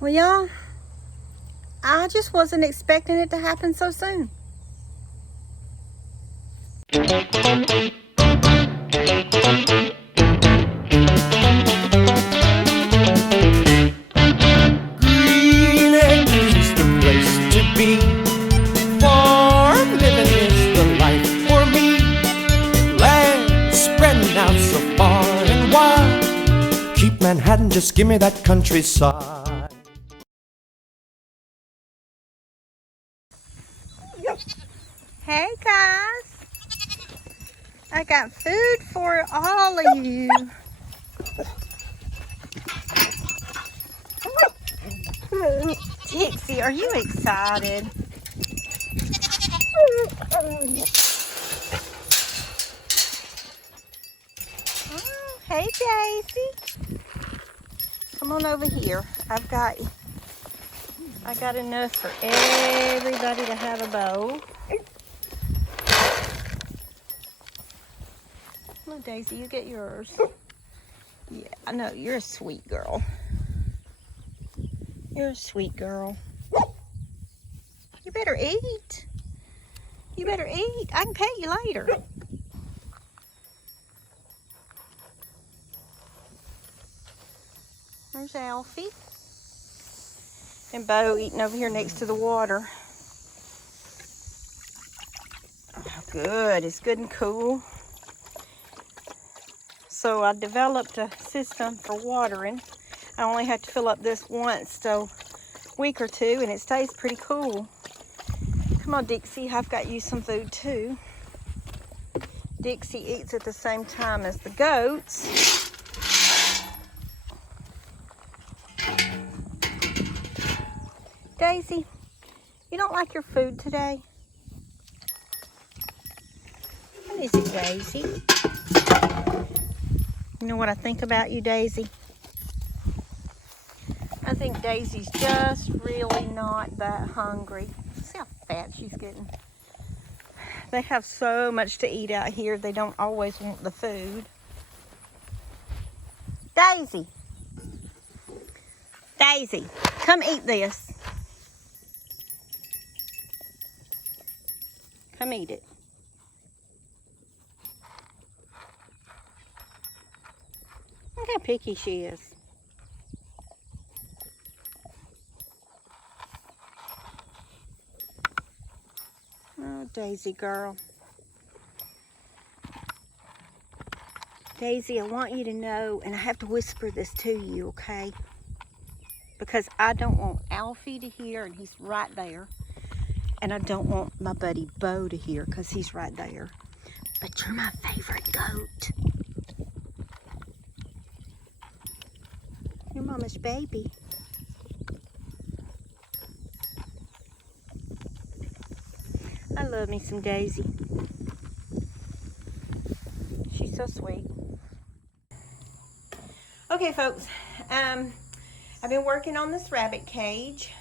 Well, y'all, I just wasn't expecting it to happen so soon. Manhattan, just give me that countryside. Hey guys, I got food for all of you. Dixie, are you excited? Oh, hey Daisy. Come on over here. I got enough for everybody to have a bowl. Come on, Daisy, you get yours. Yeah, I know, you're a sweet girl. You're a sweet girl. You better eat. You better eat. I can pay you later. There's Alfie. And Bo eating over here next to the water. Oh, good. It's good and cool. So I developed a system for watering. I only have to fill up this once a week or two, and it stays pretty cool. Come on, Dixie. I've got you some food too. Dixie eats at the same time as the goats. Daisy, you don't like your food today? What is it, Daisy? You know what I think about you, Daisy? I think Daisy's just really not that hungry. See how fat she's getting. They have so much to eat out here, they don't always want the food. Daisy! Daisy, come eat this. Come eat it. Look how picky she is. Oh, Daisy girl. Daisy, I want you to know, and I have to whisper this to you, okay? Because I don't want Alfie to hear, and he's right there. And I don't want my buddy Bo to hear, because he's right there. But you're my favorite goat. You're Mama's baby. I love me some Daisy. She's so sweet. Okay, folks. I've been working on this rabbit cage.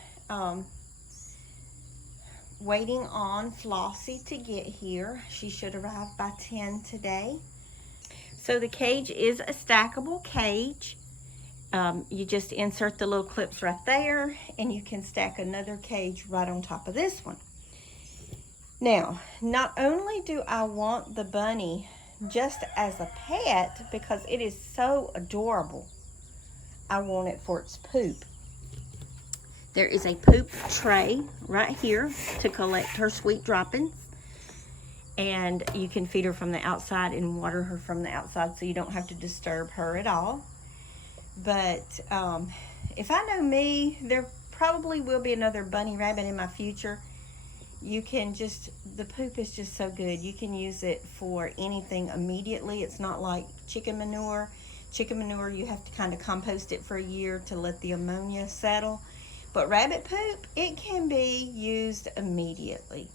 Waiting on Flossy to get here. She should arrive by 10 today. So the cage is a stackable cage. You just insert the little clips right there, and you can stack another cage right on top of this one. Now, not only do I want the bunny just as a pet because it is so adorable, I want it for its poop. There is a poop tray right here to collect her sweet droppings. And you can feed her from the outside and water her from the outside, so you don't have to disturb her at all. But if I know me, there probably will be another bunny rabbit in my future. You can just, the poop is just so good. You can use it for anything immediately. It's not like chicken manure. Chicken manure, you have to kind of compost it for a year to let the ammonia settle. But rabbit poop, it can be used immediately.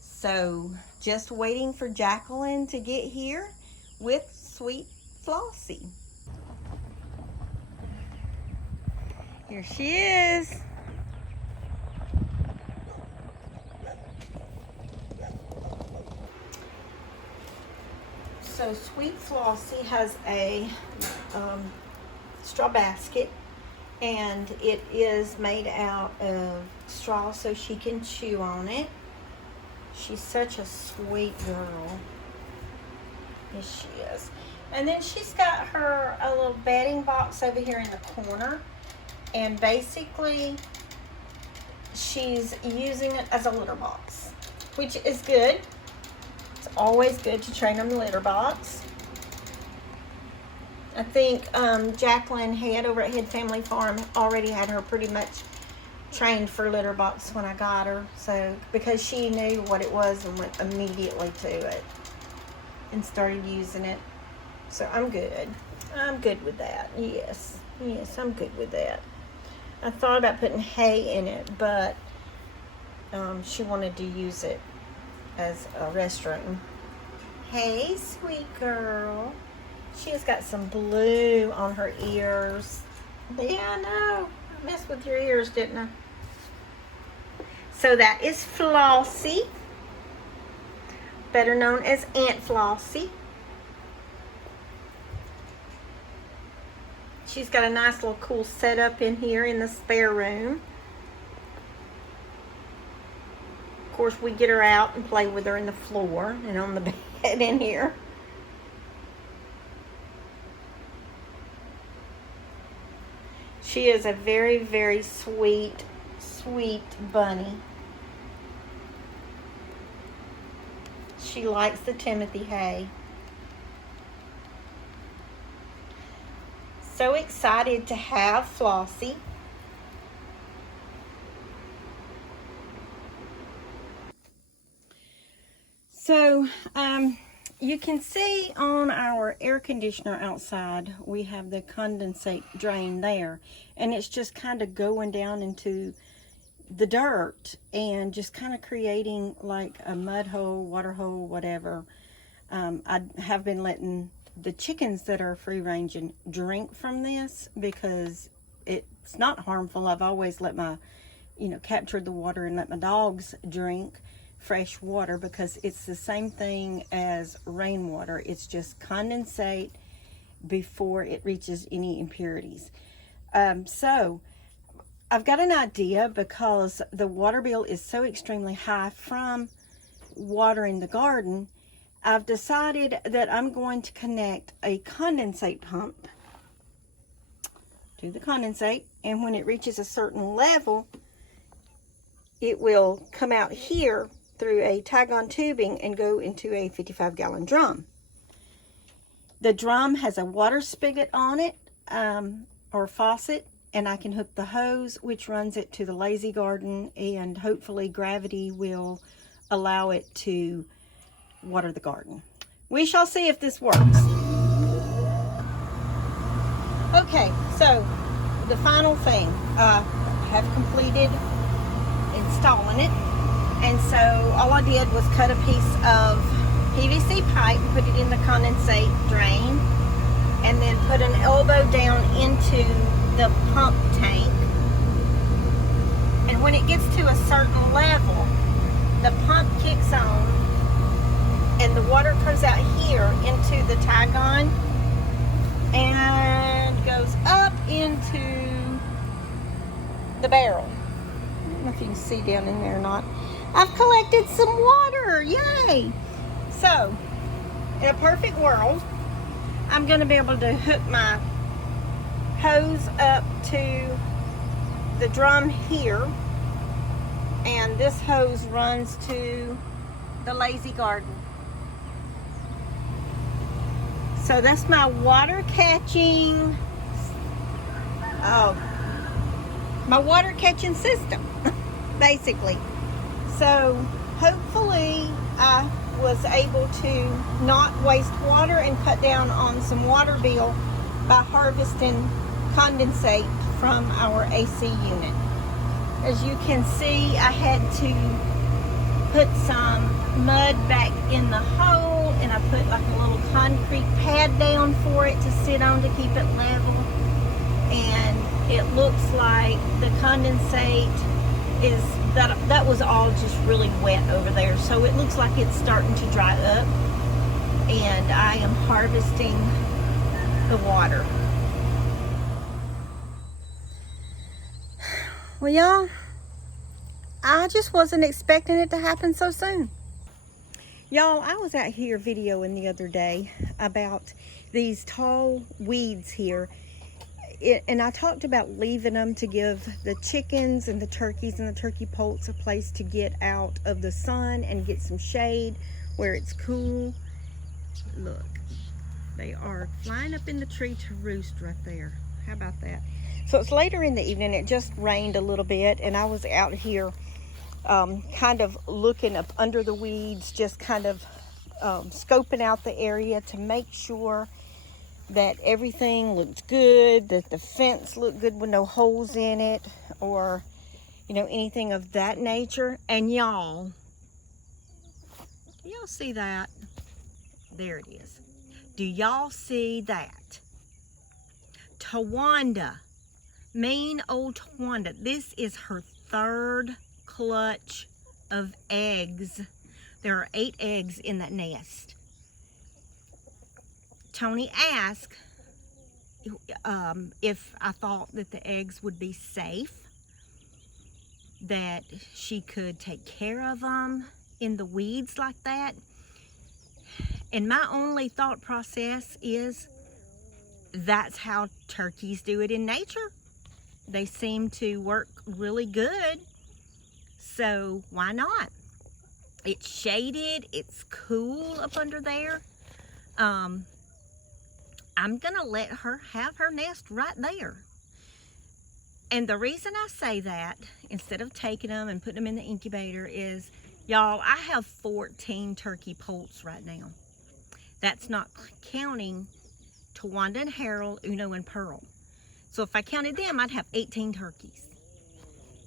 So just waiting for Jacqueline to get here with sweet Flossy. Here she is. So sweet Flossy has a straw basket, And it is made out of straw so she can chew on it. She's such a sweet girl. Yes, she is. And then she's got her a little bedding box over here in the corner. And basically, she's using it as a litter box, which is good. It's always good to train them the litter box. I think Jacqueline Head over at Head Family Farm already had her pretty much trained for litter box when I got her. So, because she knew what it was and went immediately to it and started using it. So I'm good. I'm good with that. Yes, I'm good with that. I thought about putting hay in it, but she wanted to use it as a restroom. Hey, sweet girl. She has got some blue on her ears. Yeah, I know. I messed with your ears, didn't I? So that is Flossy, better known as Aunt Flossy. She's got a nice little cool setup in here in the spare room. Of course, we get her out and play with her in the floor and on the bed in here. She is a very, very sweet, sweet bunny. She likes the Timothy hay. So excited to have Flossy. So, you can see on our air conditioner outside, we have the condensate drain there. And it's just kind of going down into the dirt and just kind of creating like a mud hole, water hole, whatever. I have been letting the chickens that are free ranging drink from this because it's not harmful. I've always let my, captured the water and let my dogs drink fresh water because it's the same thing as rainwater. It's just condensate before it reaches any impurities. So I've got an idea because the water bill is so extremely high from watering the garden. I've decided that I'm going to connect a condensate pump to the condensate, and when it reaches a certain level, it will come out here through a tag-on tubing and go into a 55-gallon drum. The drum has a water spigot on it, or faucet, and I can hook the hose, which runs it to the lazy garden, and hopefully gravity will allow it to water the garden. We shall see if this works. Okay, so the final thing, I have completed installing it, and so all I did was cut a piece of PVC pipe and put it in the condensate drain, and then put an elbow down into the pump tank, and when it gets to a certain level, the pump kicks on and the water comes out here into the tag-on and goes up into the barrel. I don't know if you can see down in there or not. I've collected some water, yay! So, in a perfect world, I'm going to be able to hook my hose up to the drum here, and this hose runs to the lazy garden. So that's my water catching, my water catching system, basically. So hopefully I was able to not waste water and cut down on some water bill by harvesting condensate from our AC unit. As you can see, I had to put some mud back in the hole, and I put like a little concrete pad down for it to sit on to keep it level. And it looks like the condensate is, that was all just really wet over there. So it looks like it's starting to dry up, and I am harvesting the water. Well, y'all, I just wasn't expecting it to happen so soon. Y'all, I was out here videoing the other day about these tall weeds here. And I talked about leaving them to give the chickens and the turkeys and the turkey poults a place to get out of the sun and get some shade where it's cool. Look, they are flying up in the tree to roost right there. How about that? So it's later in the evening. It just rained a little bit, and I was out here kind of looking up under the weeds, just kind of scoping out the area to make sure that everything looked good, that the fence looked good with no holes in it, or anything of that nature. And y'all see that? There it is. Do y'all see that? Tawanda, mean old Tawanda, this is her third clutch of eggs. There are 8 eggs in that nest. Tony asked if I thought that the eggs would be safe, that she could take care of them in the weeds like that. And my only thought process is that's how turkeys do it in nature. They seem to work really good. So why not? It's shaded, it's cool up under there. I'm gonna let her have her nest right there. And the reason I say that, instead of taking them and putting them in the incubator, is, y'all, I have 14 turkey poults right now. That's not counting Tawanda and Harold, Uno and Pearl. So if I counted them, I'd have 18 turkeys.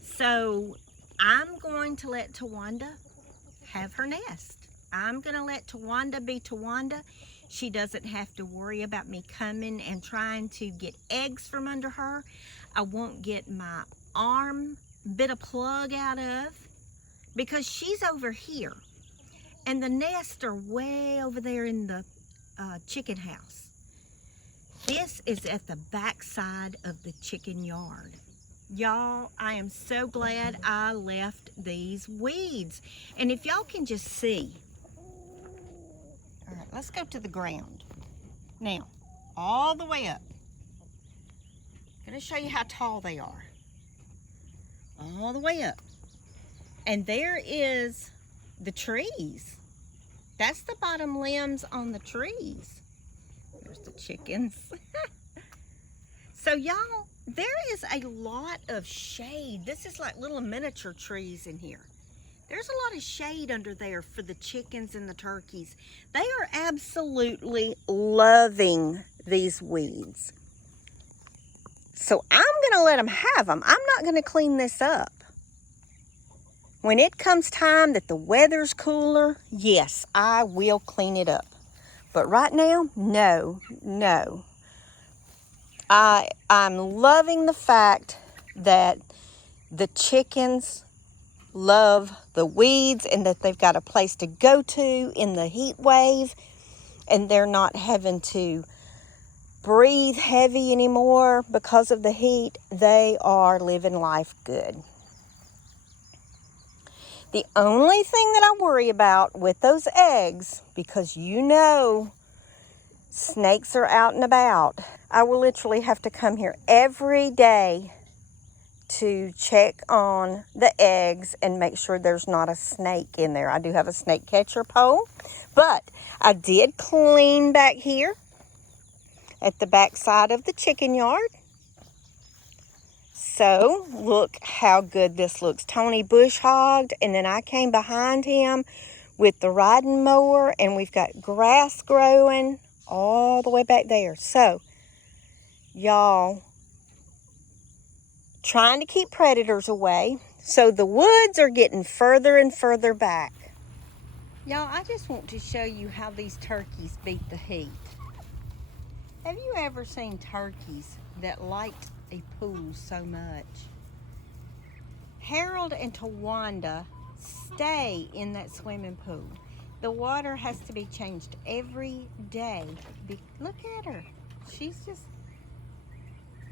So I'm going to let Tawanda have her nest. I'm going to let Tawanda be Tawanda. She doesn't have to worry about me coming and trying to get eggs from under her. I won't get my arm bit a plug out of, because she's over here. And the nests are way over there in the chicken house. This is at the back side of the chicken yard. Y'all, I am so glad I left these weeds. And if y'all can just see. All right, let's go to the ground. Now, all the way up. I'm going to show you how tall they are. All the way up. And there is the trees. That's the bottom limbs on the trees. There's the chickens. So y'all, there is a lot of shade. This is like little miniature trees in here. There's a lot of shade under there for the chickens and the turkeys. They are absolutely loving these weeds. So I'm going to let them have them. I'm not going to clean this up. When it comes time that the weather's cooler, yes, I will clean it up. But right now, no. I'm loving the fact that the chickens love the weeds and that they've got a place to go to in the heat wave, and they're not having to breathe heavy anymore because of the heat. They are living life good. The only thing that I worry about with those eggs, because snakes are out and about, I will literally have to come here every day to check on the eggs and make sure there's not a snake in there. I do have a snake catcher pole, but I did clean back here at the back side of the chicken yard. So look how good this looks. Tony bush hogged, and then I came behind him with the riding mower, and we've got grass growing all the way back there. So y'all, trying to keep predators away. So the woods are getting further and further back. Y'all, I just want to show you how these turkeys beat the heat. Have you ever seen turkeys that liked a pool so much? Harold and Tawanda stay in that swimming pool. The water has to be changed every day. Look at her. She's just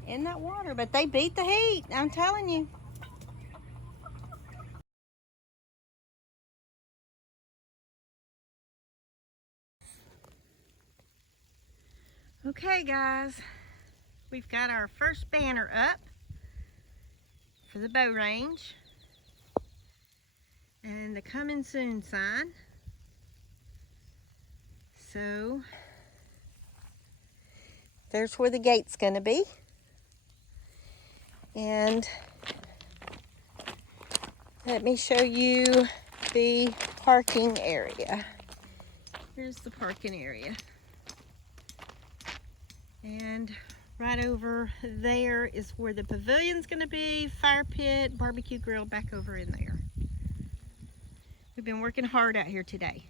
in that water, but they beat the heat, I'm telling you. Okay guys, we've got our first banner up for the bow range and the coming soon sign. So there's where the gate's going to be. And let me show you the parking area. Here's the parking area. And right over there is where the pavilion's going to be, fire pit, barbecue grill back over in there. We've been working hard out here today.